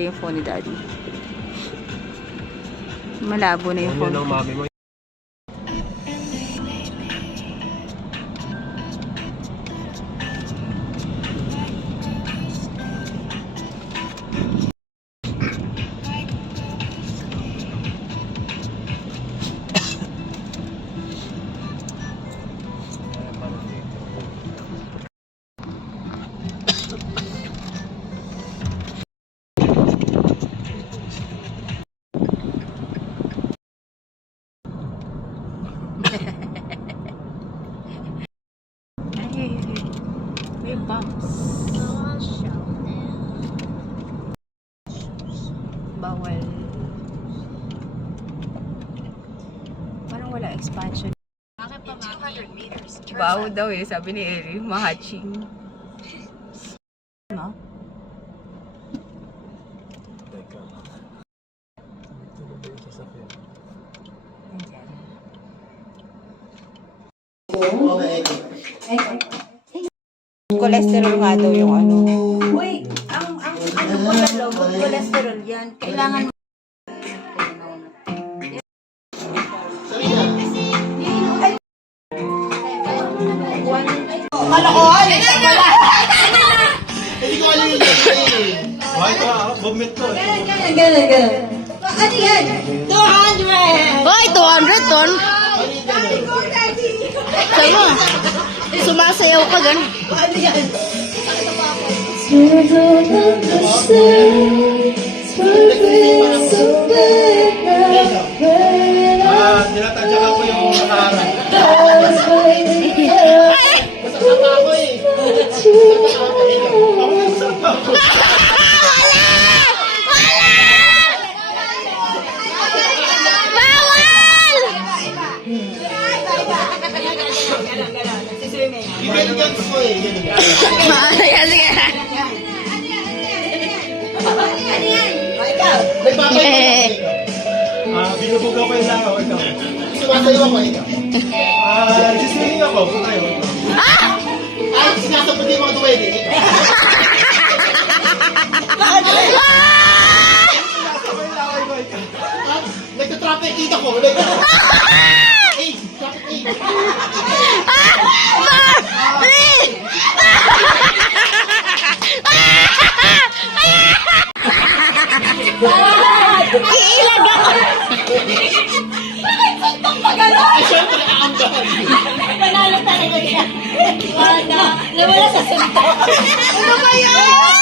Ito yung phone ni Daddy. Malabo na yung phone. Ano ng mami mo? May bumps. Bawal. Parang wala expansion. Bawo daw eh, sabi ni Eri, mahaching. No? Teka. Ito na ba yung sasakyan? Cholesterol nga daw yung ano. Uy, ang ano po good cholesterol yan. Kailangan kalokohan! Hindi ko alam yung Why ka? Bumit to. Ganun. Ano yan? 200! Hoy, 200 ton. Sabi mo, sumasayaw ka gan. Ano yan? Tinatadya ko yung nakaharap. Masakata ako eh. Ibigyan ko eh. Sige, sige. May papay ko. Binubugaw ko yung laro. Ikaw. Sumasayo ako ikaw. Sisingin ako. Kayo. Ay, sinasabot yung mga duwede. Nagtatraffic kita ko. Eh, traffic eh. Iilag ako. Ay, syempre, aambahan. Panalo talaga siya. Nawala sa suntok. Ano ba yan?